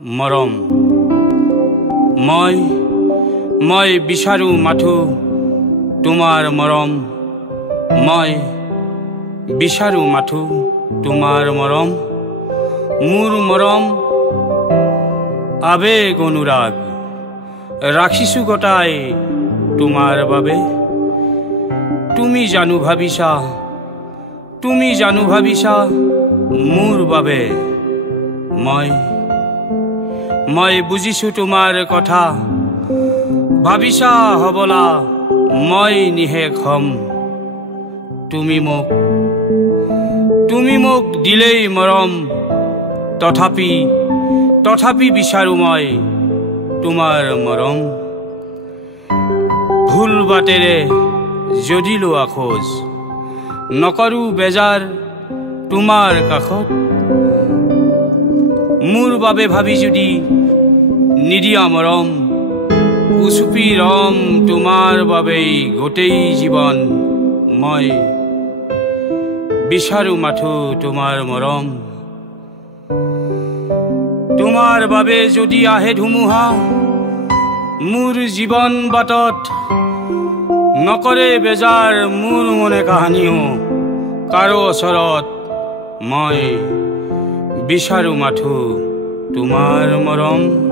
মৰম মই বিচাৰো মাথো তোমাৰ মৰম মই বিচাৰো মাথো তোমাৰ মৰম মোৰ মৰম আবেগ অনুৰাগ ৰাখিছো গটাই তোমাৰ বাবে তুমি জানো ভাবিছা মোৰ বাবে মই বুজিছো তোমাৰ কথা ভাবিছা হবলা মই নিহেক হম তুমি মোক দিলেই মৰম তথাপি বিচাৰো মই তোমাৰ মৰম ভুল বাটেৰে যদি লোৱা খোজ নকৰো বেজাৰ তোমাৰ কাষত মোৰ বাবে ভাবি যদি নিদিয়া মৰম উচুপি ৰম তোমাৰ বাবেই গোটেই জীৱন মই বিচাৰো মাথো তোমাৰ মৰম তোমাৰ বাবে যদি আহে ধুমুহা মোৰ জীৱন বাটত নকৰে বেজাৰ মোৰ মনে কাহানিও কাৰো ওচৰত মই বিচাৰো মাথো তোমাৰ মৰম